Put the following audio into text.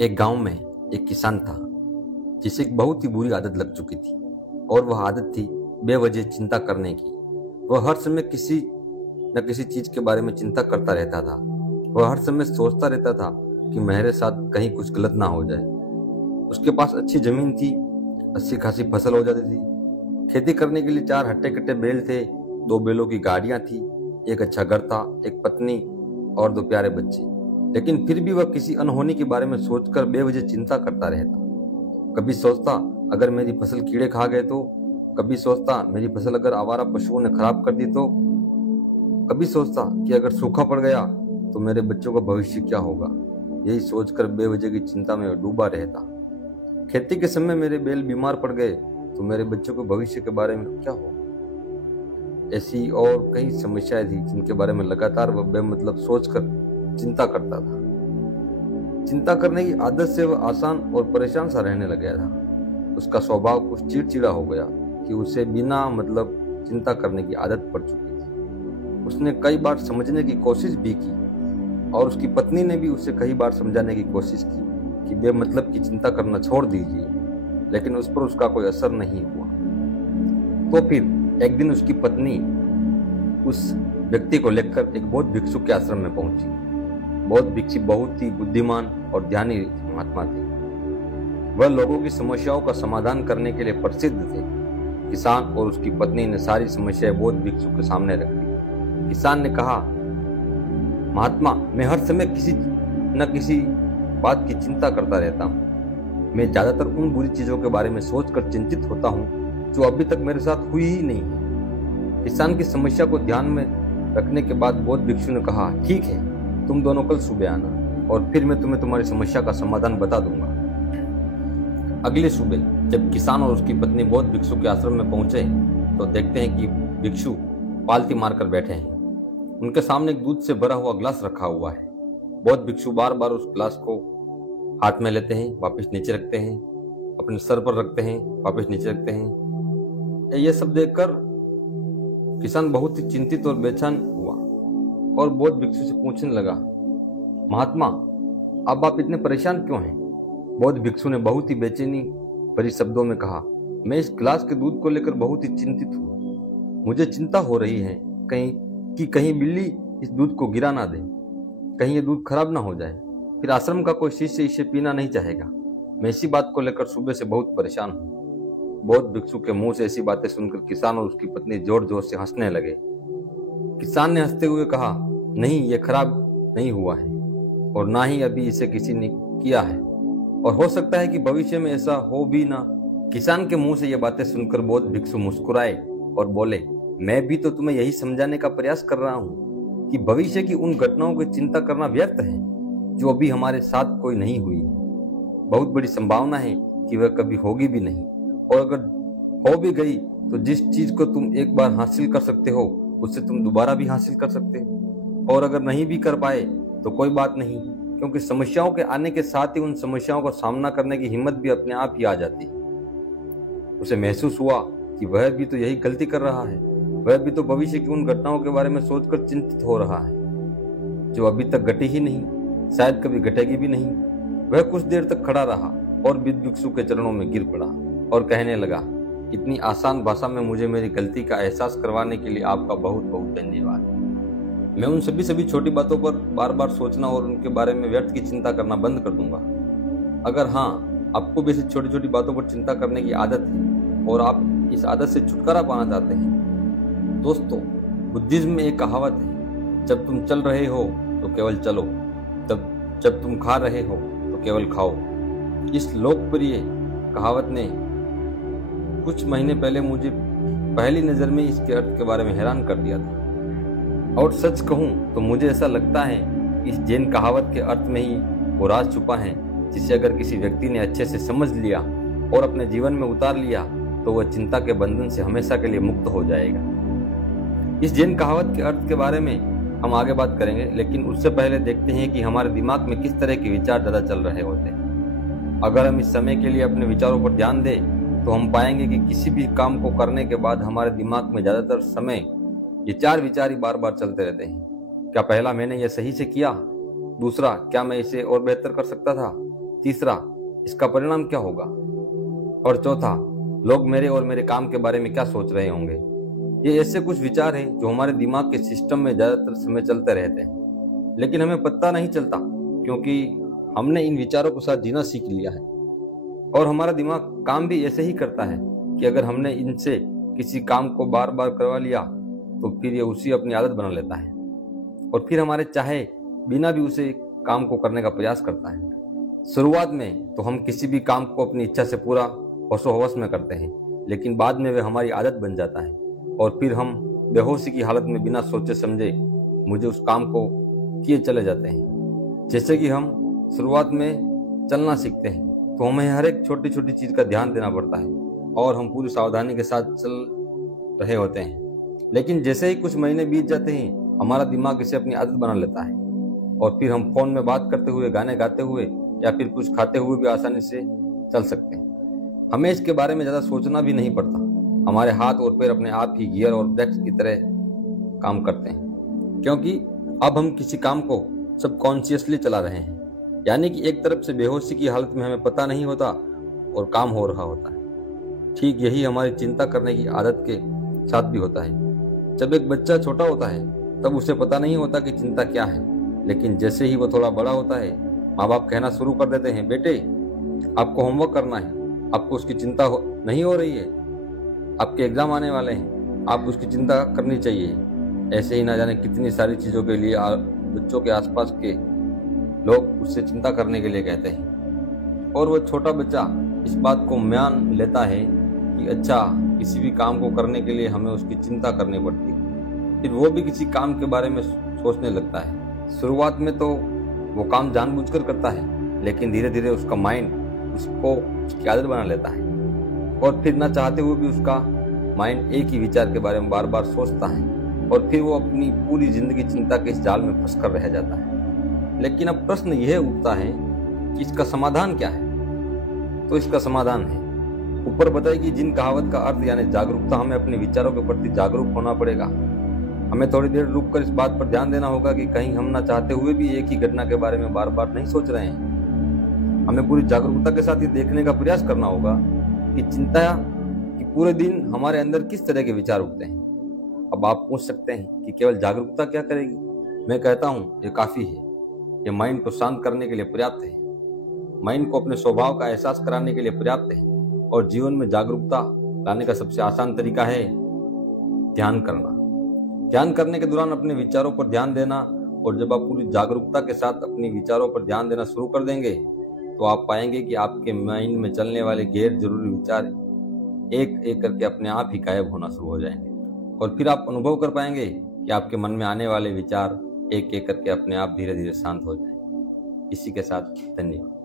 एक गांव में एक किसान था जिसे एक बहुत ही बुरी आदत लग चुकी थी। और वह आदत थी बेवजह चिंता करने की। वह हर समय किसी न किसी चीज के बारे में चिंता करता रहता था। वह हर समय सोचता रहता था कि मेरे साथ कहीं कुछ गलत ना हो जाए। उसके पास अच्छी जमीन थी, अच्छी खासी फसल हो जाती थी। खेती करने के लिए 4 हट्टे कट्टे बैल थे, 2 बैलों की गाड़ियां थी, एक अच्छा घर था, एक पत्नी और 2 प्यारे बच्चे। लेकिन फिर भी वह किसी अनहोनी के बारे में सोचकर बेवजह चिंता करता रहता। कभी सोचता अगर मेरी फसल कीड़े खा गए तो, कभी सोचता मेरी फसल अगर आवारा पशुओं ने खराब कर दी तो, कभी सोचता कि अगर सूखा पड़ गया तो मेरे बच्चों का भविष्य क्या होगा। यही सोचकर बेवजह की चिंता में डूबा रहता। खेती के समय मेरे बैल बीमार पड़ गए तो मेरे बच्चों के भविष्य के बारे में क्या होगा। ऐसी और कई समस्याएं थी जिनके बारे में लगातार वह बेमतलब सोचकर चिंता करता था। चिंता करने की आदत से वह आसान और परेशान सा रहने लग गया था। उसका स्वभाव कुछ चिड़चिड़ा हो गया कि उसे बिना मतलब चिंता करने की आदत पड़ चुकी थी। उसने कई बार समझने की कोशिश भी की और उसकी पत्नी ने भी उसे कई बार समझाने की कोशिश की कि बेमतलब की चिंता करना छोड़ दीजिए, लेकिन उस पर उसका कोई असर नहीं हुआ। तो फिर एक दिन उसकी पत्नी उस व्यक्ति को लेकर एक बौद्ध भिक्षु के आश्रम में पहुंची। बौद्ध भिक्षु बहुत ही बुद्धिमान और ध्यानी महात्मा थे। वह लोगों की समस्याओं का समाधान करने के लिए प्रसिद्ध थे। किसान और उसकी पत्नी ने सारी समस्याएं बौद्ध भिक्षु के सामने रख दी। किसान ने कहा, महात्मा, मैं हर समय किसी न किसी बात की चिंता करता रहता हूँ। मैं ज्यादातर उन बुरी चीजों के बारे में सोचकर चिंतित होता हूँ जो अभी तक मेरे साथ हुई ही नहीं है। किसान की समस्या को ध्यान में रखने के बाद बौद्ध भिक्षु ने कहा, ठीक है, तुम दोनों कल सुबह आना और फिर मैं तुम्हें तुम्हारी समस्या का समाधान बता दूंगा। अगले सुबह जब किसान और उसकी पत्नी बौद्ध भिक्षु के आश्रम में पहुंचे तो देखते हैं कि भिक्षु पालती मारकर बैठे हैं। उनके सामने एक दूध से भरा हुआ ग्लास रखा हुआ है। बौद्ध भिक्षु बार बार उस ग्लास को हाथ में लेते हैं, वापस नीचे रखते हैं, अपने सर पर रखते हैं, वापस नीचे रखते हैं। यह सब देखकर किसान बहुत ही चिंतित और बेचैन हुआ और बौद्ध भिक्षु से पूछने लगा, महात्मा, अब आप इतने परेशान क्यों हैं? बौद्ध भिक्षु ने बहुत ही बेचैनी भरी शब्दों में कहा, मैं इस गिलास के दूध को लेकर बहुत ही चिंतित हूँ। मुझे चिंता हो रही है कहीं बिल्ली इस दूध को गिरा ना दे, कहीं ये दूध खराब ना हो जाए, फिर आश्रम का कोई शिष्य इसे पीना नहीं चाहेगा। मैं इसी बात को लेकर सुबह से बहुत परेशान हूँ। बौद्ध भिक्षु के मुंह से ऐसी बातें सुनकर किसान और उसकी पत्नी जोर जोर से हंसने लगे। किसान ने हंसते हुए कहा, नहीं, ये खराब नहीं हुआ है और ना ही अभी इसे किसी ने किया है और हो सकता है कि भविष्य में ऐसा हो भी ना। किसान के मुंह से ये बातें सुनकर बौद्ध भिक्षु मुस्कुराए और बोले, मैं भी तो तुम्हें यही समझाने का प्रयास कर रहा हूँ कि भविष्य की उन घटनाओं की चिंता करना व्यर्थ है जो अभी हमारे साथ कोई नहीं हुई है। बहुत बड़ी संभावना है कि वह कभी होगी भी नहीं, और अगर हो भी गई तो जिस चीज को तुम एक बार हासिल कर सकते हो उससे तुम दोबारा भी हासिल कर सकते हो, और अगर नहीं भी कर पाए तो कोई बात नहीं, क्योंकि समस्याओं के आने के साथ ही उन समस्याओं का सामना करने की हिम्मत भी अपने आप ही आ जाती है। उसे महसूस हुआ कि वह भी तो यही गलती कर रहा है। वह भी तो भविष्य की उन घटनाओं के बारे में सोचकर चिंतित हो रहा है जो अभी तक घटी ही नहीं, शायद कभी घटेगी भी नहीं। वह कुछ देर तक खड़ा रहा और बौद्ध भिक्षु के चरणों में गिर पड़ा और कहने लगा, इतनी आसान भाषा में मुझे मेरी गलती का एहसास करवाने के लिए आपका बहुत बहुत धन्यवाद। मैं उन सभी छोटी बातों पर बार बार सोचना और उनके बारे में व्यर्थ की चिंता करना बंद कर दूंगा। अगर हाँ, आपको भी ऐसी छोटी छोटी बातों पर चिंता करने की आदत है और आप इस आदत से छुटकारा पाना चाहते हैं, दोस्तों, बुद्धिज्म में एक कहावत है, जब तुम चल रहे हो तो केवल चलो, तब जब तुम खा रहे हो तो केवल खाओ। इस लोकप्रिय कहावत ने कुछ महीने पहले मुझे पहली नजर में इसके अर्थ के बारे में हैरान कर दिया था। और सच कहूं तो मुझे ऐसा लगता है कि इस जैन कहावत के अर्थ में ही वो राज छुपा है जिसे अगर किसी व्यक्ति ने अच्छे से समझ लिया और अपने जीवन में उतार लिया तो वह चिंता के बंधन से हमेशा के लिए मुक्त हो जाएगा। इस जैन कहावत के अर्थ के बारे में हम आगे बात करेंगे, लेकिन उससे पहले देखते हैं कि हमारे दिमाग में किस तरह के विचार ज्यादा चल रहे होते हैं। अगर हम इस समय के लिए अपने विचारों पर ध्यान दें तो हम पाएंगे कि किसी भी काम को करने के बाद हमारे दिमाग में ज्यादातर समय ये 4 विचार ही बार बार चलते रहते हैं। क्या पहला, मैंने यह सही से किया? दूसरा, क्या मैं इसे और बेहतर कर सकता था? तीसरा, इसका परिणाम क्या होगा? और चौथा, लोग मेरे और मेरे काम के बारे में क्या सोच रहे होंगे? ये ऐसे कुछ विचार हैं जो हमारे दिमाग के सिस्टम में ज्यादातर समय चलते रहते हैं, लेकिन हमें पता नहीं चलता क्योंकि हमने इन विचारों के साथ जीना सीख लिया है। और हमारा दिमाग काम भी ऐसे ही करता है कि अगर हमने इनसे किसी काम को बार बार करवा लिया तो फिर ये उसी अपनी आदत बना लेता है और फिर हमारे चाहे बिना भी उसे काम को करने का प्रयास करता है। शुरुआत में तो हम किसी भी काम को अपनी इच्छा से पूरा होशो हवस में करते हैं, लेकिन बाद में वह हमारी आदत बन जाता है और फिर हम बेहोशी की हालत में बिना सोचे समझे मुझे उस काम को किए चले जाते हैं। जैसे कि हम शुरुआत में चलना सीखते हैं तो हमें हर एक छोटी छोटी चीज का ध्यान देना पड़ता है और हम पूरी सावधानी के साथ चल रहे होते हैं, लेकिन जैसे ही कुछ महीने बीत जाते हैं हमारा दिमाग इसे अपनी आदत बना लेता है और फिर हम फोन में बात करते हुए, गाने गाते हुए या फिर कुछ खाते हुए भी आसानी से चल सकते हैं। हमें इसके बारे में ज्यादा सोचना भी नहीं पड़ता। हमारे हाथ और पैर अपने आप ही गियर और ब्रेक्स की तरह काम करते हैं क्योंकि अब हम किसी काम को सबकॉन्शियसली चला रहे हैं, यानी कि एक तरफ से बेहोशी की हालत में हमें पता नहीं होता और काम हो रहा होता है। ठीक यही हमारी चिंता करने की आदत के साथ भी होता है। जब एक बच्चा छोटा होता है तब उसे पता नहीं होता कि चिंता क्या है, लेकिन जैसे ही वो थोड़ा बड़ा होता है माँ बाप कहना शुरू कर देते हैं, बेटे आपको होमवर्क करना है, आपको उसकी चिंता नहीं हो रही है, आपके एग्जाम आने वाले हैं, आप उसकी चिंता करनी चाहिए। ऐसे ही ना जाने कितनी सारी चीजों के लिए बच्चों के आसपास के लोग उससे चिंता करने के लिए कहते हैं और वो छोटा बच्चा इस बात को मान लेता है कि अच्छा किसी भी काम को करने के लिए हमें उसकी चिंता करनी पड़ती है। फिर वो भी किसी काम के बारे में सोचने लगता है। शुरुआत में तो वो काम जानबूझकर करता है, लेकिन धीरे धीरे उसका माइंड उसको उसकी आदत बना लेता है और फिर ना चाहते हुए भी उसका माइंड एक ही विचार के बारे में बार बार सोचता है और फिर वो अपनी पूरी जिंदगी चिंता के इस जाल में फंस कर रह जाता है। लेकिन अब प्रश्न यह उठता है कि इसका समाधान क्या है? तो इसका समाधान है, ऊपर बताई गई जिन कहावत का अर्थ यानी जागरूकता। हमें अपने विचारों के प्रति जागरूक होना पड़ेगा। हमें थोड़ी देर रुककर इस बात पर ध्यान देना होगा कि कहीं हम ना चाहते हुए भी एक ही घटना के बारे में बार बार नहीं सोच रहे हैं। हमें पूरी जागरूकता के साथ ये देखने का प्रयास करना होगा कि चिंता कि पूरे दिन हमारे अंदर किस तरह के विचार उठते हैं। अब आप पूछ सकते हैं कि केवल जागरूकता क्या करेगी? मैं कहता हूँ ये काफी है। ये माइंड को शांत करने के लिए पर्याप्त है, माइंड को अपने स्वभाव का एहसास कराने के लिए पर्याप्त है और जीवन में जागरूकता लाने का सबसे आसान तरीका है ध्यान करना। ध्यान करने के दौरान अपने विचारों पर ध्यान देना, और जब आप पूरी जागरूकता के साथ अपने विचारों पर ध्यान देना शुरू कर देंगे तो आप पाएंगे कि आपके माइंड में चलने वाले गैर जरूरी विचार एक एक करके अपने आप ही गायब होना शुरू हो जाएंगे और फिर आप अनुभव कर पाएंगे कि आपके मन में आने वाले विचार एक एक करके अपने आप धीरे धीरे शांत हो जाएंगे। इसी के साथ धन्यवाद।